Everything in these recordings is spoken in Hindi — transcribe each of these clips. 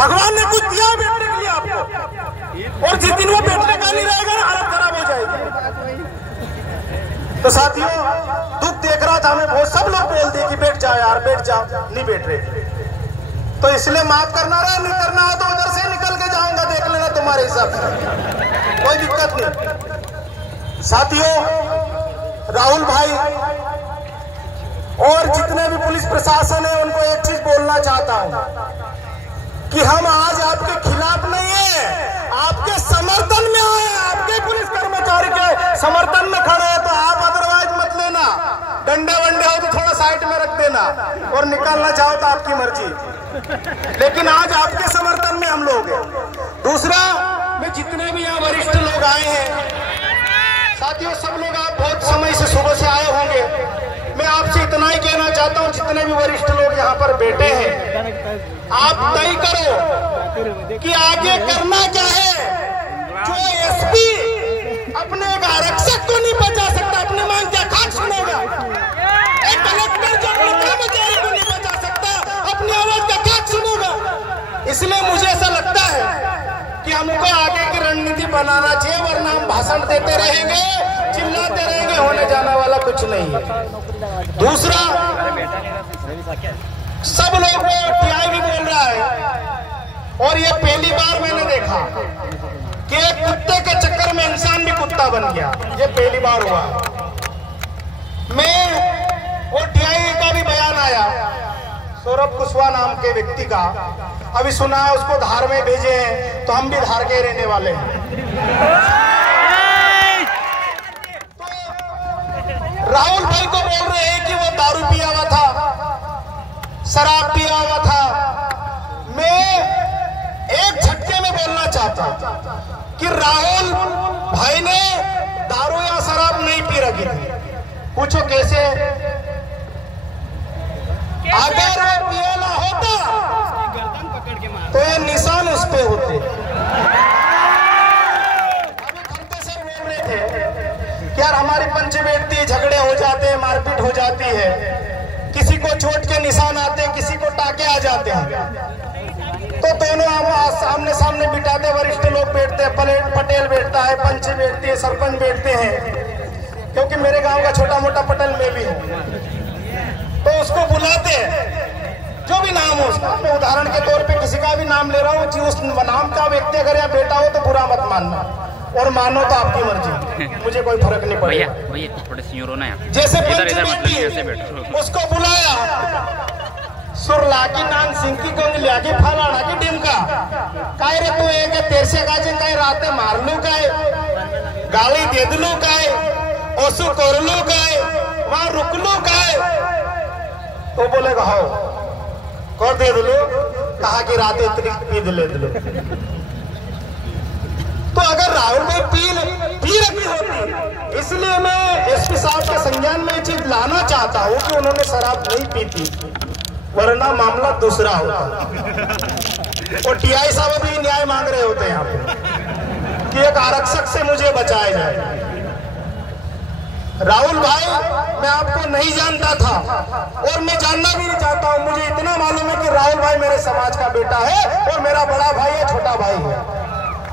भगवान ने कुछ दिया बैठने के लिए आपको, और जिस दिन वो बैठने का नहीं रहेगा ना हालत खराब हो जाएगी। तो साथियों, दुख देख रहा था मैं, बहुत सब लोग बोल दिए कि बैठ जाओ यार, बैठ जाओ, नहीं बैठ रहे। तो इसलिए माफ करना रहा, नहीं करना हो तो उधर से निकल के जाऊंगा, देख लेना तुम्हारे हिसाब से, कोई दिक्कत नहीं। साथियों, राहुल भाई और जितने भी पुलिस प्रशासन है उनको एक चीज बोलना चाहता हूं कि हम आज आपके खिलाफ नहीं है, आपके समर्थन में आए, आपके पुलिस कर्मचारी के समर्थन में खड़े हैं। तो आप अदरवाइज मत लेना, डंडे वंडे हो तो थोड़ा साइड में रख देना, और निकालना चाहो तो आपकी मर्जी, लेकिन आज आपके समर्थन में हम लोग हैं। दूसरा, मैं जितने भी यहाँ वरिष्ठ लोग आए हैं साथियों, सब लोग आप बहुत समय से सुबह से आए होंगे, मैं आपसे इतना ही कहना चाहता हूँ, जितने भी वरिष्ठ लोग यहाँ पर बैठे हैं, आप तय करो कि आगे करना क्या है। जो एसपी अपने एक आरक्षक को नहीं बचा सकता, अपनी मांग क्या खाक सुनेगा? एक कलेक्टर जो अपने कर्मचारी को नहीं बचा सकता, अपनी आवाज क्या खाक सुनेगा? इसलिए मुझे ऐसा लगता है कि हमको आगे की रणनीति बनाना चाहिए, वरना हम भाषण देते रहेंगे, चिल्लाते रहेंगे, होने जाने वाला कुछ नहीं है। दूसरा, सब लोग टीआई भी बोल रहा है, और ये पहली बार मैंने देखा कि एक कुत्ते के चक्कर में इंसान भी कुत्ता बन गया, ये पहली बार हुआ। मैं वो टीआई का भी बयान आया, सौरभ कुशवाहा नाम के व्यक्ति का, अभी सुना है उसको धार में भेजे हैं, तो हम भी धार के रहने वाले हैं। तो राहुल भाई को बोल रहे हैं कि वो दारू पिया हुआ था, शराब पिया हुआ था। मैं एक झटके में बोलना चाहता हूं कि राहुल भाई ने दारू या शराब नहीं पी रखी थी। पूछो कैसे? अगर वो पियला होता तो ये निशान उस पे होते। अभी खंडे सर बोल रहे थे कि यार हमारी पंच बैठती है, झगड़े हो जाते हैं, मारपीट हो जाती है, किसी को चोट के निशान आते हैं, किसी को टाके आ जाते हैं, तो दोनों सामने सामने बिठाते, वरिष्ठ लोग बैठते हैं, पटेल बैठता है, पंच बैठती है, सरपंच बैठते हैं, क्योंकि मेरे गांव का छोटा मोटा पटेल में भी हूँ, तो उसको बुलाते हैं, जो भी नाम हो उसका। मैं उदाहरण के तौर पे किसी का भी नाम ले रहा हूँ जी, उस नाम का व्यक्ति अगर यहाँ बेटा हो तो बुरा मत मानना, और मानो तो आपकी मर्जी, मुझे कोई फर्क नहीं पड़ेगा। जैसे उसको बुलाया, सुरला की नान सिंह की गोंगलिया की फलाना की डिमका, काय रे तू एक तेरसे काजे काय राते मार लू काय, गाली दे दलू काय, ओसु कर लू काय, वहां रुक लू काय, तो बोलेगा हो कर दे दलो, कहा कि रात इतनी पी दिले दलो। तो अगर राहुल भाई पी रखी होती, इसलिए मैं एसपी साहब के संज्ञान में ये चीज लाना चाहता हूं कि उन्होंने शराब नहीं पी थी, वरना मामला दूसरा होता। और टीआई साहब भी न्याय मांग रहे होते हैं यहाँ पे कि एक आरक्षक से मुझे बचाया जाए। राहुल भाई, मैं आपको नहीं जानता था और मैं जानना भी नहीं चाहता हूं, मुझे इतना मालूम है कि राहुल भाई मेरे समाज का बेटा है, और मेरा बड़ा भाई है, छोटा भाई है,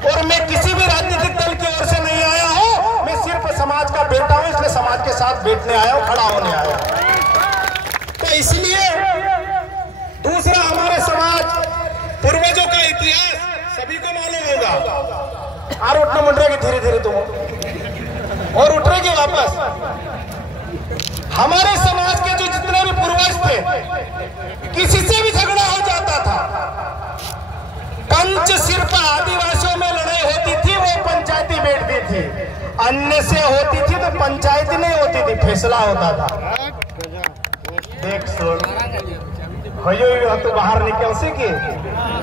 और मैं किसी भी राजनीतिक दल की ओर से नहीं आया हूं, मैं सिर्फ समाज का बेटा हूं, इसलिए समाज के साथ बैठने आया हूं, खड़ा होने आया हूं। तो इसलिए दूसरा, हमारे समाज पूर्वजों का इतिहास सभी को मालूम होगा, और उठने मुंडरेगी धीरे धीरे तुम और उठेगी वापस। हमारे समाज के जो जितने भी पूर्वज थे, किसी से भी झगड़ा हो जाता था, पंच सिर्फ आदिवासियों में लड़ाई होती थी, वो पंचायती बैठती थी, अन्य से होती थी तो पंचायती नहीं होती थी, फैसला होता था। देख सुन भयो तो बाहर निकल से की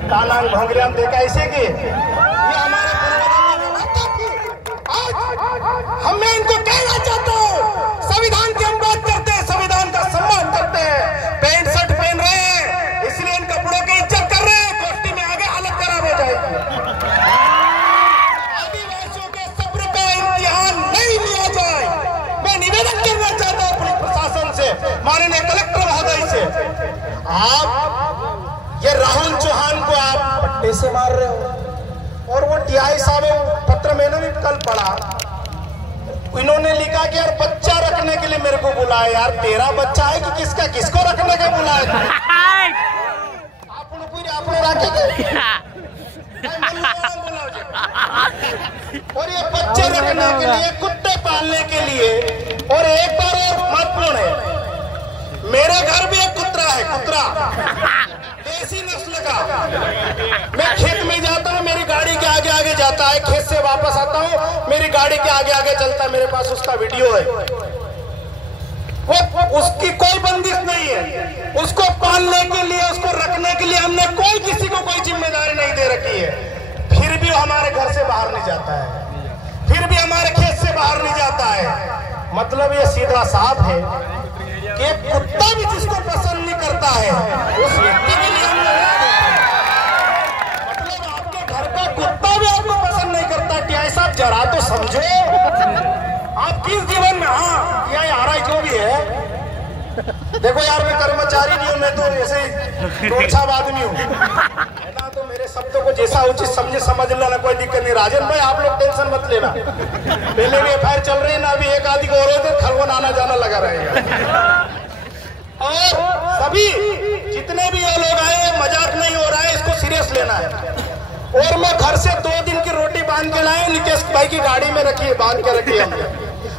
कानांग भोंगरिया देखा ऐसे की, ये हमारे मैं इनको कहना चाहता हूँ, संविधान की हम बात करते हैं, संविधान का सम्मान करते हैं, पैंट शर्ट पहन रहे हैं, इसलिए इन कपड़ों की इज्जत कर रहे हैं, गोष्ठी में आगे हालत खराब हो जाएगी। आदिवासियों के सब्र का इम्तिहान नहीं लिया जाए, मैं निवेदन करना चाहता हूँ पुलिस प्रशासन से, माननीय कलेक्टर महोदय से, आप ये राहुल चौहान को आप ऐसे मार रहे हो। और वो टीआई साहब पत्र मैंने भी कल पढ़ा, इन्होंने लिखा कि यार बच्चा रखने के लिए मेरे को बुलाया। यार तेरा बच्चा है कि किसका, किसको रखने के बुलाया? आप रखेंगे और ये बच्चे रखने के लिए, कुत्ते पालने के लिए। और एक बार और महत्वपूर्ण है, मेरे घर भी एक कुत्ता है, कुत्ता देसी नस्ल का। मैं खेत में जाता हूँ, मेरी गाड़ी के आगे आगे जाता है, खेत से वापस आता हूँ, मेरी गाड़ी के आगे आगे चलता है, मेरे पास उसका वीडियो है। वो उसकी कोई बंदिश नहीं है, उसको पालने के लिए, उसको रखने के लिए हमने कोई किसी को कोई जिम्मेदारी नहीं दे रखी है। फिर भी वो हमारे घर से बाहर नहीं जाता है, फिर भी हमारे खेत से बाहर नहीं जाता है। मतलब ये सीधा साफ है कि कुत्ता भी जिसको पसंद नहीं करता है उस व्यक्ति के लिए मतलब आपके घर का कुत्ता भी आपको पसंद नहीं करता। टीआई साहब जरा तो समझो आप किस जीवन में, हाँ या यार जो भी है। देखो यार मैं कर्मचारी नहीं हूँ, मैं तो ऐसे रोड आदमी हूँ ना, तो मेरे शब्दों को जैसा उचित समझे समझ लेना, कोई दिक्कत नहीं। राजन भाई आप लोग टेंशन मत लेना, पहले भी एफआईआर चल रही है ना, अभी एक आदि को और खरगोन आना जाना लगा रहेगा। और सभी जितने भी ये लोग आए, मजाक नहीं हो रहा है, इसको सीरियस लेना है। और मैं घर से 2 दिन की रोटी बांध के लाए, नितेश भाई की गाड़ी में रखी है, बांध के रखी है हमने।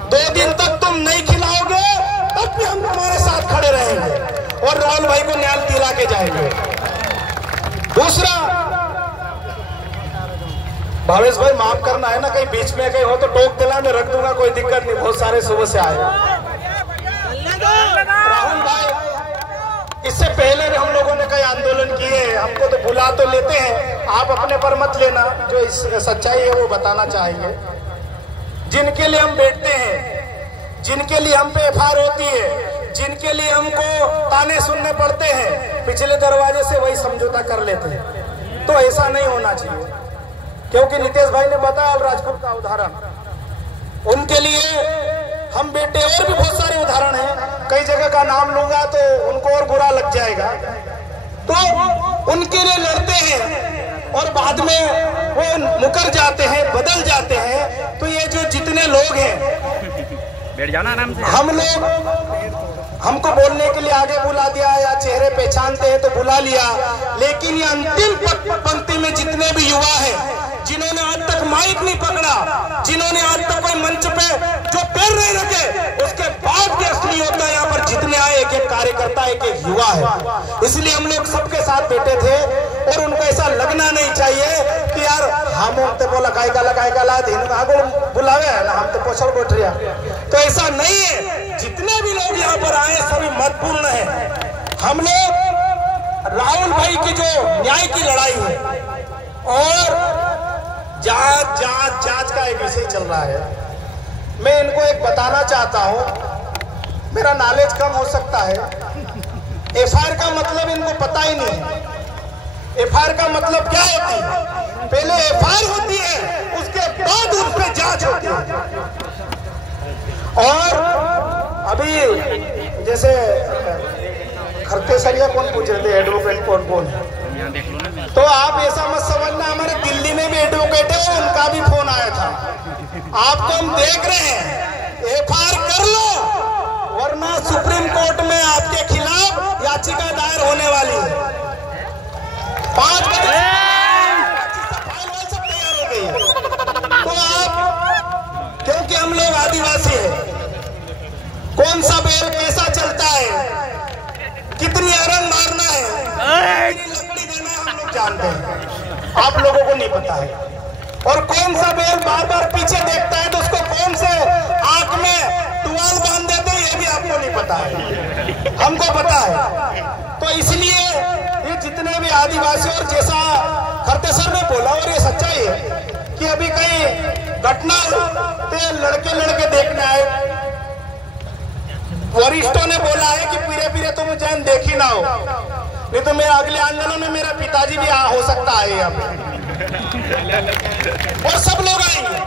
2 दिन तक तुम नहीं खिलाओगे तब भी हम तुम्हारे साथ खड़े रहेंगे और राहुल भाई को न्याय दिला के जाएंगे। दूसरा, भावेश भाई माफ करना है ना, कहीं बीच में कहीं हो तो टोक देना, मैं रख दूंगा, कोई दिक्कत नहीं, बहुत सारे सुबह से आए। राहुल भाई इससे पहले भी हम लोगों ने कई आंदोलन किए, हमको तो बुला तो लेते हैं, आप अपने पर मत लेना, जो इस सच्चाई है वो बताना चाहेंगे। जिनके लिए हम बैठते हैं, जिनके लिए हम पे एफआईआर होती है, जिनके लिए हमको ताने सुनने पड़ते हैं, पिछले दरवाजे से वही समझौता कर लेते हैं। तो ऐसा नहीं होना चाहिए, क्योंकि नितेश भाई ने बताया राजपुर का उदाहरण, उनके लिए हम बेटे, और भी बहुत सारे उदाहरण हैं, कई जगह का नाम लूंगा तो उनको और बुरा लग जाएगा। तो उनके लिए लड़ते हैं और बाद में वो मुकर जाते हैं, बदल जाते हैं। तो ये जो जितने लोग हैं, बैठ जाना आराम से, हम लोग हमको बोलने के लिए आगे बुला दिया या चेहरे पहचानते हैं तो बुला लिया, लेकिन ये अंतिम पंक्ति में जितने भी युवा हैं, जिन्होंने आज तक माइक नहीं पकड़ा, जिन्होंने आज तक कोई मंच पे जो पैर नहीं रखे, उसके बाद भी असली होता है यहाँ पर जितने आए, एक एक कार्यकर्ता, एक एक युवा है। इसलिए हम लोग सबके साथ बैठे थे और उनको ऐसा लगना नहीं चाहिए कि यार हम तो बोला गायका ला बुलावे है ना, हम तो पोछड़ बैठ रहा। तो ऐसा नहीं है, जितने भी लोग यहाँ पर आए सभी महत्वपूर्ण है। हम लोग राहुल भाई की जो न्याय की लड़ाई है और जांच का एक विषय चल रहा है, मैं इनको एक बताना चाहता हूं, मेरा नॉलेज कम हो सकता है। एफआईआर का मतलब इनको पता ही नहीं है। एफआईआर का मतलब क्या होती है? पहले एफआईआर होती है, उसके बाद उस पर जांच होती है। और अभी जैसे खरते सरिया कौन पूछ रहे थे, एडवोकेट कौन है, तो आप ऐसा मत समझना, हमारे दिल्ली में भी एडवोकेट है, उनका भी फोन आया था। आपको हम देख रहे हैं, एफआईआर कर लो, वरना सुप्रीम कोर्ट में आपके खिलाफ याचिका दायर होने वाली है। 5 बजे फाइल सब तैयार हो गई है। तो आप, क्योंकि हम लोग आदिवासी हैं, कौन सा बेल कैसा चलता है, कितनी अरंग मारना है, कितनी लकड़ी देना है, हम लोग जानते हैं, आप लोगों को नहीं पता है। और कौन सा बेल बार बार पीछे देखता है तो उसको कौन से आंख में टुवाल बांध देते हैं, ये भी आपको नहीं पता है, हमको पता है। तो इसलिए ये जितने भी आदिवासी, और जैसा खरते सर ने बोला और ये सच्चाई है कि अभी कई घटना लड़के देखने आए, वरिष्ठों ने बोला है कि पीरे पीरे तुम जैन देखी ना हो, नहीं तो मेरा अगले आंदोलन में मेरा पिताजी भी हो सकता है यहाँ पे, और सब लोग आएंगे।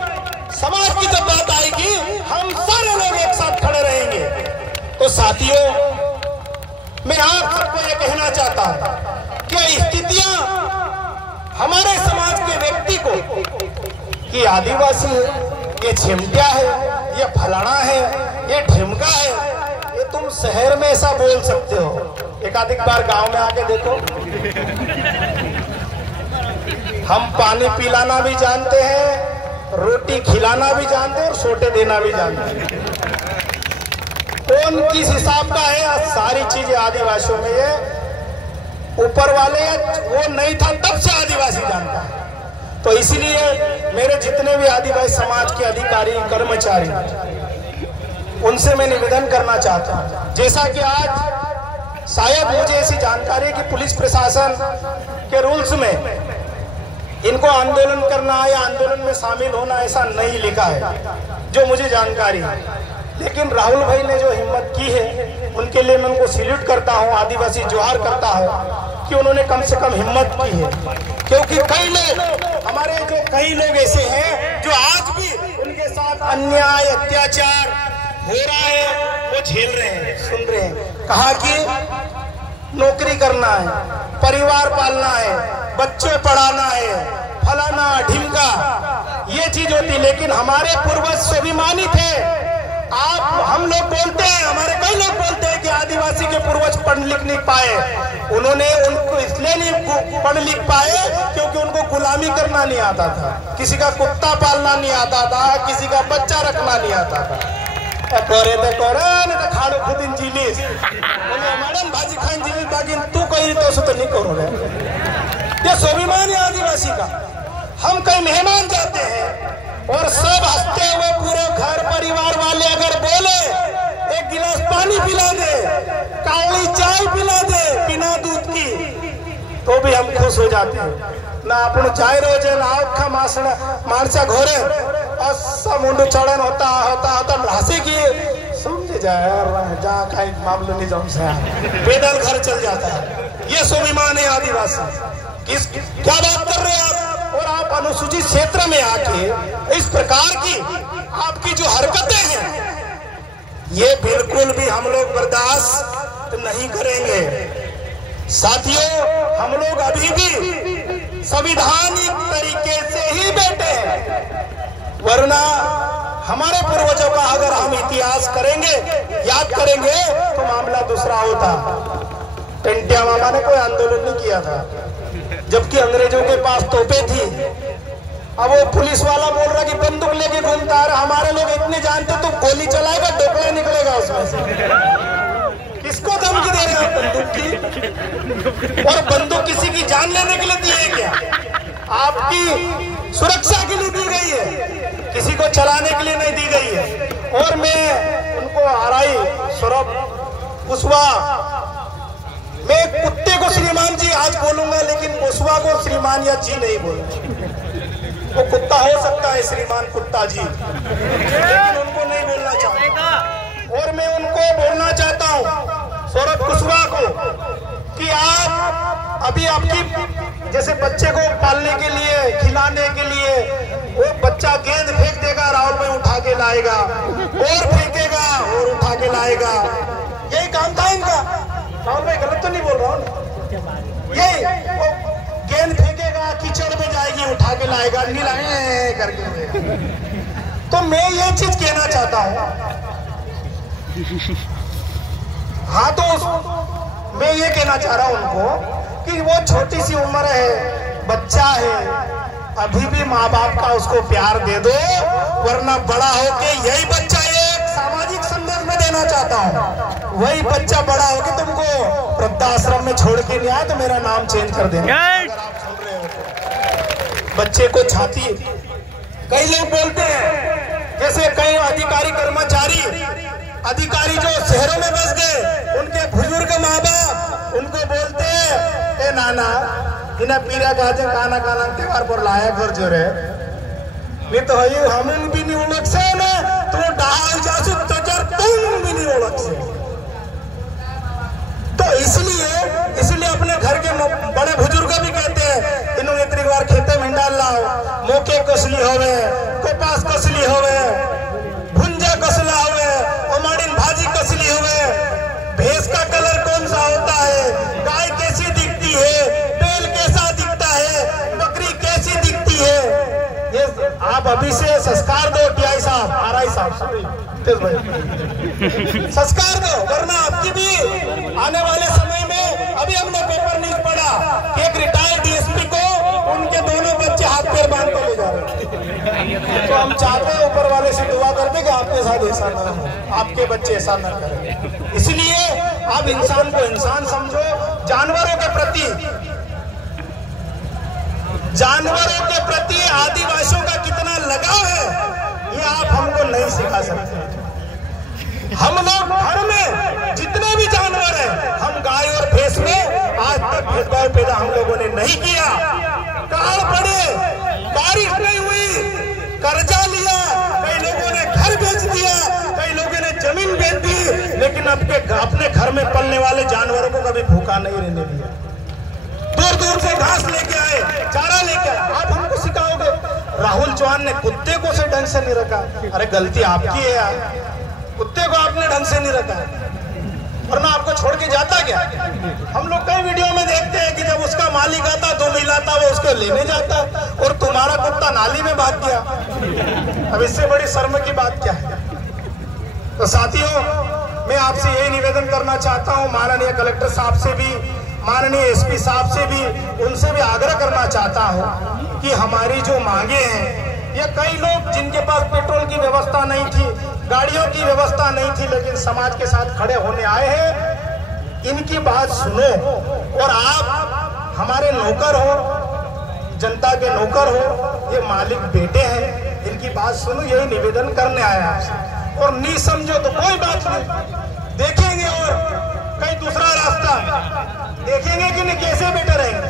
समाज की जब बात आएगी, हम सारे लोग एक साथ खड़े रहेंगे। तो साथियों, मैं आप सबको ये कहना चाहता हूं कि स्थितियां हमारे समाज के व्यक्ति को कि आदिवासी है, ये चिमटिया है, ये फलाना है, ये ढिमका है, ये तुम शहर में ऐसा बोल सकते हो। एक आधिक बार गांव में आके देखो, हम पानी पिलाना भी जानते हैं, रोटी खिलाना भी जानते हैं और सोटे देना भी जानते हैं। कौन किस हिसाब का है सारी चीजें आदिवासियों में, ये ऊपर वाले वो नहीं था तब से आदिवासी जानता है। तो इसलिए मेरे जितने भी आदिवासी समाज के अधिकारी कर्मचारी, उनसे मैं निवेदन करना चाहता हूँ, जैसा कि आज शायद मुझे ऐसी जानकारी है कि पुलिस प्रशासन के रूल्स में इनको आंदोलन करना या आंदोलन में शामिल होना ऐसा नहीं लिखा है, जो मुझे जानकारी है। लेकिन राहुल भाई ने जो हिम्मत की है, उनके लिए मैं उनको सैल्यूट करता हूँ, आदिवासी जोहार करता हूँ कि उन्होंने कम से कम हिम्मत की है। क्योंकि कई लोग हमारे जो कई लोग ऐसे हैं जो आज भी उनके साथ अन्याय अत्याचार हो रहा है, वो झेल रहे हैं, सुन रहे हैं। कहा कि नौकरी करना है, परिवार पालना है, बच्चे पढ़ाना है, फलाना ढिमका, ये चीज होती। लेकिन हमारे पूर्वज स्वाभिमानी थे। हम लोग बोलते हैं, हमारे कई लोग बोलते हैं कि आदिवासी के पूर्वज पढ़ लिख नहीं पाए। उन्होंने उनको इसलिए नहीं पढ़ लिख पाए क्योंकि उनको गुलामी करना नहीं आता था, किसी का कुत्ता पालना नहीं आता था, किसी का बच्चा रखना नहीं आता था। कोरे तो खाड़ो खुद इन जिलिस मैडम भाजी खान जिलिस बाकी तू कहीं तो नहीं करो रे। ये स्वाभिमान है आदिवासी का। हम कहीं मेहमान जाते हैं और सब हंसते हुए पूरे घर परिवार वाले अगर बोले एक गिलास पानी पिला दे, काली चाय पिला दे बिना दूध की, तो भी हम खुश हो जाते हैं। ना अपन चाय रोजे ना आखा मानसा घोरे और मुंडू चढ़न होता हंसे की समझे जाए जहाँ कहीं मामले नहीं जम से पैदल घर चल जाता है। ये स्वाभिमान है आदिवासी। क्या बात कर रहे हैं आप? और आप अनुसूचित क्षेत्र में आके इस प्रकार की आपकी जो हरकतें हैं, ये बिल्कुल भी हम लोग बर्दाश्त नहीं करेंगे। साथियों, हम लोग अभी भी संविधानिक तरीके से ही बैठे हैं, वरना हमारे पूर्वजों का अगर हम इतिहास करेंगे, याद करेंगे, तो मामला दूसरा होता। टेंटिया मामा ने कोई आंदोलन नहीं किया था, जबकि अंग्रेजों के पास तोपें थी। अब वो पुलिस वाला बोल रहा कि बंदूक लेके घूमता है। हमारे लोग इतने जानते तो गोली चलाएगा, डोकला निकलेगा उसमें से। किसको धमकी दे रहे हैं बंदूक की? और बंदूक किसी की जान लेने के लिए दी है क्या? आपकी सुरक्षा के लिए दी गई है, किसी को चलाने के लिए नहीं दी गई है। और मैं उनको आरआई सौरभ कुशवाहा, मैं कुत्ते को श्रीमान जी आज बोलूंगा, लेकिन कुशवाहा को श्रीमान या जी नहीं बोलूंगा। वो कुत्ता हो सकता है श्रीमान कुत्ता जी, लेकिन उनको नहीं बोलना चाहता। और मैं उनको बोलना चाहता हूँ सौरभ कुशवाहा को कि आप अभी आपकी जैसे बच्चे को पालने के लिए, खिलाने के लिए, वो बच्चा गेंद फेंक देगा, राहुल भाई उठा के लाएगा, और फेंकेगा और उठा के लाएगा। यही काम था इनका। राहुल भाई गलत तो नहीं बोल रहा हूँ? यही गेंद फेंकेगा, कीचड़ में जाएगी, उठा के लाएगा, नीलाए करके। तो मैं ये चीज कहना चाहता हूँ, हाँ, तो मैं ये कहना चाह रहा हूँ उनको कि वो छोटी सी उम्र है, बच्चा है, अभी भी माँ बाप का उसको प्यार दे दो, वरना बड़ा होके यही बच्चा एक सामाजिक संदेश में देना चाहता हूँ, वही बच्चा बड़ा होके तुमको वृद्धाश्रम में छोड़ के नहीं आया तो मेरा नाम चेंज कर देना। अगर आप सुन रहे हो तो बच्चे को छाती, कई लोग बोलते हैं, जैसे कई अधिकारी कर्मचारी अधिकारी जो शहरों में बस गए, उनके बुजुर्ग माँ बाप उनको बोलते हैं, ए नाना इन्हें पीरा गाजे काना काना त्योहार पर लाया घर जो रे नहीं तो हम भी नहीं ओळख से ना तो डाल जासु तजर तुम भी नहीं ओळख से। तो इसलिए अपने घर के बड़े बुजुर्ग भी कहते हैं, इन्होंने इतनी बार खेते में डाल लाओ, मौके कसली होवे, कपास कसली होवे, भुंजा कसला होवे, ओमाड़ीन भाजी कसली होवे, भैंस का कलर कौन सा होता है, गाय कैसी दिखती है, बैल कैसा दिखता है, आप अभी से संस्कार दो टीआई साहब, आरआई साहब, संस्कार दो, वरना आपकी भी आने वाले समय में, अभी हमने पेपर न्यूज पढ़ा कि एक रिटायर्ड डीएसपी को उनके दोनों बच्चे हाथ पैर बांध के ले जा रहे हैं। तो हम चाहते हैं, ऊपर वाले से दुआ करते कि आपके साथ ऐसा ना हो, आपके बच्चे ऐसा ना करें। इसलिए आप इंसान को इंसान समझो। जानवरों के प्रति आदिवासियों का कितना लगाव है, ये आप हमको नहीं सिखा सकते। हम लोग घर में जितने भी जानवर हैं, हम गाय और भैंस में आज तक भेदभाव पैदा हम लोगों ने नहीं किया। काल पड़े, बारिश नहीं हुई, कर्जा लिया, कई लोगों ने घर बेच दिया, कई लोगों ने जमीन बेच दी, लेकिन अपने घर में पलने वाले जानवरों को कभी भूखा नहीं रहने दिया। दूर दूर से घास लेके आए, चारा लेके आए। आप हमको सिखाओगे? राहुल चौहान ने कुत्ते को से ढंग से नहीं रखा। अरे गलती आपकी है यार, कुत्ते को आपने ढंग से नहीं रखा, वरना आपको छोड़ के जाता क्या? हम लोग कई वीडियो में देखते हैं कि जब उसका मालिक आता, 2 मील आता, वो उसको लेने जाता और तुम्हारा कुत्ता नाली में भाग गया। अब इससे बड़ी शर्म की बात क्या है? तो साथियों, मैं आपसे यही निवेदन करना चाहता हूँ, माननीय कलेक्टर साहब से भी, माननीय एसपी साहब से भी, उनसे भी आग्रह करना चाहता हूँ कि हमारी जो मांगे हैं, ये कई लोग जिनके पास पेट्रोल की व्यवस्था नहीं थी, गाड़ियों की व्यवस्था नहीं थी, लेकिन समाज के साथ खड़े होने आए हैं, इनकी बात सुनो। और आप हमारे नौकर हो, जनता के नौकर हो, ये मालिक बेटे हैं, इनकी बात सुनो, यही निवेदन करने आए आपसे। और नहीं समझो तो कोई बात नहीं, देखेंगे और कहीं दूसरा रास्ता देखेंगे कि नहीं, कैसे बेटर रहेंगे।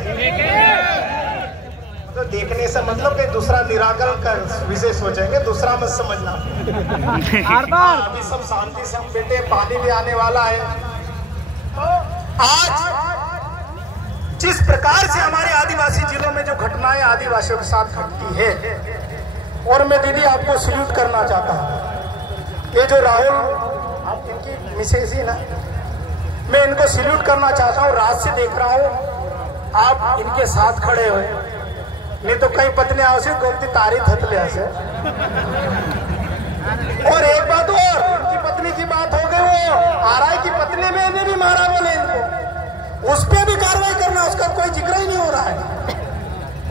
तो देखने से मतलब कि दूसरा निराकरण का विषय सोचेंगे, दूसरा मत समझना। अभी सब शांति से हम बेटे, पानी भी आने वाला है। आज जिस प्रकार से हमारे आदिवासी जिलों में जो घटनाएं आदिवासियों के साथ घटती है, और मैं दीदी आपको सल्यूट करना चाहता हूँ। ये जो राहुल, आप इनकी मिसेज ही ना, मैं इनको सल्यूट करना चाहता हूँ। रात से देख रहा हूँ आप इनके साथ खड़े हो, नहीं तो कई पत्नी आवश्यक गोमती तारी थतले से। और एक बात और, इनकी पत्नी की बात हो गई, वो आरआई की पत्नी में ने भी मारा बोले इनको, उस पर भी कार्रवाई करना, उसका कोई जिक्र ही नहीं हो रहा है,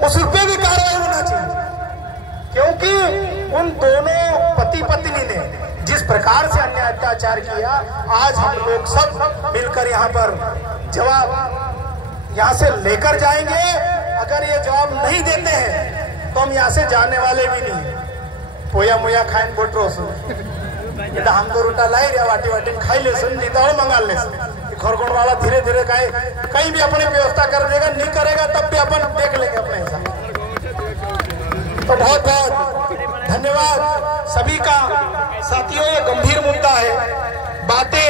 उस पर भी कार्रवाई होना चाहिए। क्योंकि उन दोनों पति पत्नी ने जिस प्रकार से अन्याय अत्याचार किया, आज हम लोग सब मिलकर यहाँ पर जवाब यहाँ से लेकर जाएंगे। अगर ये जवाब नहीं देते हैं तो हम यहाँ से जाने वाले भी नहीं। पोया मुया खाइन बोटरो हम तो रोटा लाई रहा, वाटी वाटी खाई ले सुन, नहीं तो और मंगा ले। खरगोन वाला धीरे धीरे कहीं भी अपनी व्यवस्था कर देगा, नहीं करेगा तब भी अपन देख लेंगे अपने हिसाब। तो बहुत बहुत धन्यवाद सभी का। साथियों, ये गंभीर मुद्दा है, बातें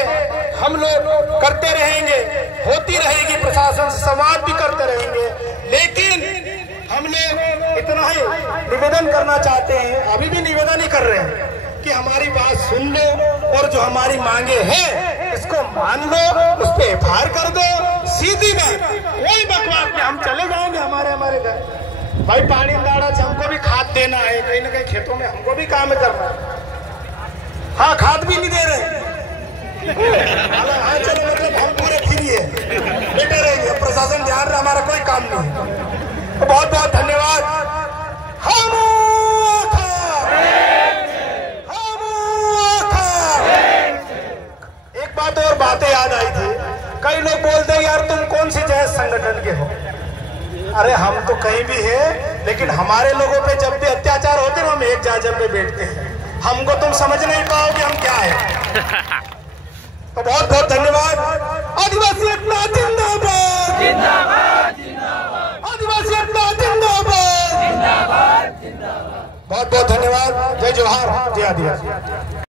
हम लोग करते रहेंगे, होती रहेगी, प्रशासन से संवाद भी करते रहेंगे, लेकिन हम लोग इतना ही निवेदन करना चाहते हैं, अभी भी निवेदन ही कर रहे हैं कि हमारी बात सुन लो और जो हमारी मांगे हैं इसको मान लो, उस पर एफआईआर कर दो, सीधी बात, कोई बकवास नहीं। हम चले जाएंगे हमारे घर, भाई पानी दाड़ा से हमको भी खाद देना है, कहीं ना कहीं खेतों में हमको भी काम करना है। हाँ, खाद भी नहीं दे रहे, हाँ चलो, मतलब हम पूरे फ्री है, बेटे रहेंगे, प्रशासन ध्यान रहा, हमारा कोई काम नहीं। तो बहुत बहुत धन्यवाद। एक बात और, बातें याद आई थी, कई लोग बोलते हैं यार तुम कौन सी जायज संगठन के हो। अरे हम तो कहीं भी है, लेकिन हमारे लोगों पे जब भी अत्याचार होते हैं हम एक जायज पे बैठते हैं, हमको तुम समझ नहीं पाओगे हम क्या है। तो बहुत बहुत धन्यवाद। आदिवासी एकता जिंदाबाद, आदिवासी एकता जिंदाबाद। बहुत बहुत धन्यवाद। जय जोहार, जय आदिवासी।